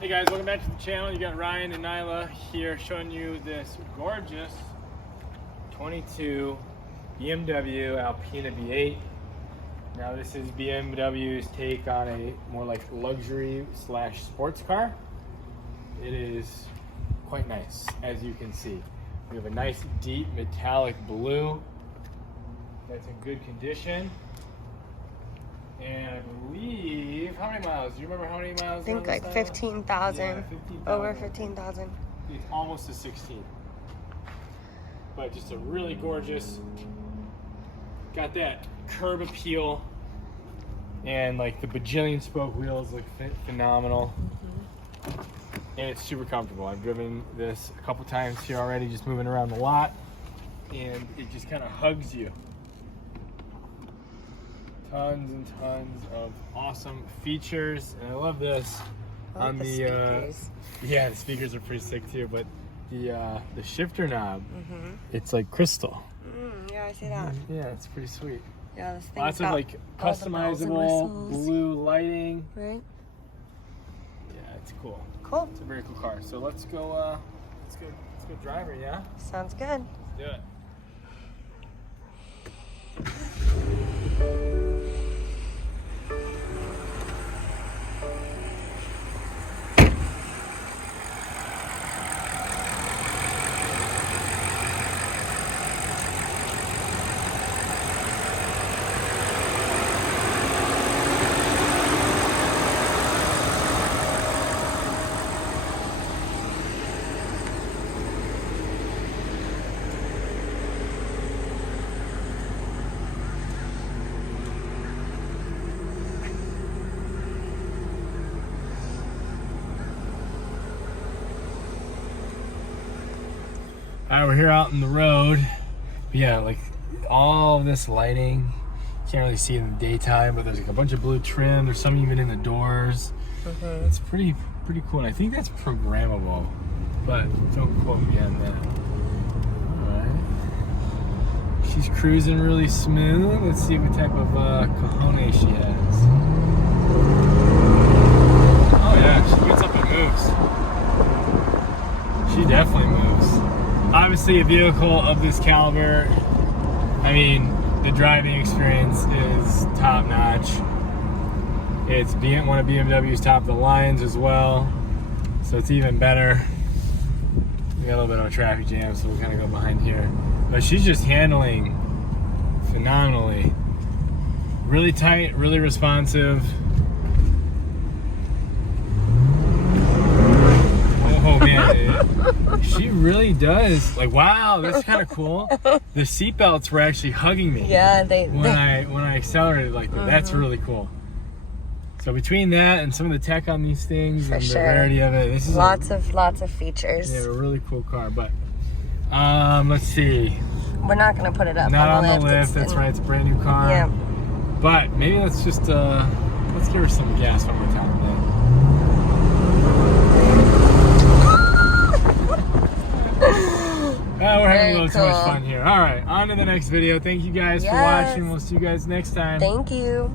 Hey guys, welcome back to the channel. You got Ryan and Nyla here showing you this gorgeous 22 BMW Alpina B8. Now this is BMW's take on a more like luxury slash sports car. It is quite nice, as you can see. We have a nice deep metallic blue that's in good condition. And I believe, how many miles? Do you remember how many miles? I think like 15,000. Yeah, 15,000. Over 15,000. It's almost to 16. But just a really gorgeous, got that curb appeal. And like the bajillion spoke wheels look phenomenal. And it's super comfortable. I've driven this a couple times here already, just moving around the lot. And it just kind of hugs you. Tons and tons of awesome features, and I love this. On the speakers. Yeah, the speakers are pretty sick too. But the shifter knob, it's like crystal. Yeah, I see that. Yeah, it's pretty sweet. Yeah, this thing. Lots of like customizable blue lighting. Right. Yeah, it's cool. Cool. It's a very cool car. So let's go drive her. Yeah. Sounds good. Let's do it. All right, we're here out in the road. Yeah, like all of this lighting, can't really see in the daytime, but there's like a bunch of blue trim. There's some even in the doors. It's pretty cool. And I think that's programmable, but don't quote me on that. All right, she's cruising really smooth. Let's see what type of cojones she has. Oh yeah, she gets up and moves. She definitely moves. Obviously, a vehicle of this caliber, I mean, the driving experience is top notch. It's one of BMW's top of the lines as well, so it's even better. We got a little bit of a traffic jam, so we'll kind of go behind here. But she's just handling phenomenally. Really tight, really responsive. Oh man, she really does. Like, wow, that's kind of cool. The seatbelts were actually hugging me. Yeah, when I accelerated like that. That's really cool. So between that and some of the tech on these things and the rarity of it, this is lots of features. Yeah, a really cool car. But let's see. We're not gonna put it up. Not on the lift. That's right. It's a brand new car. Yeah. But maybe let's just let's give her some gas one more time. We're having a little too much fun here. All right, on to the next video. Thank you guys for watching. We'll see you guys next time. Thank you.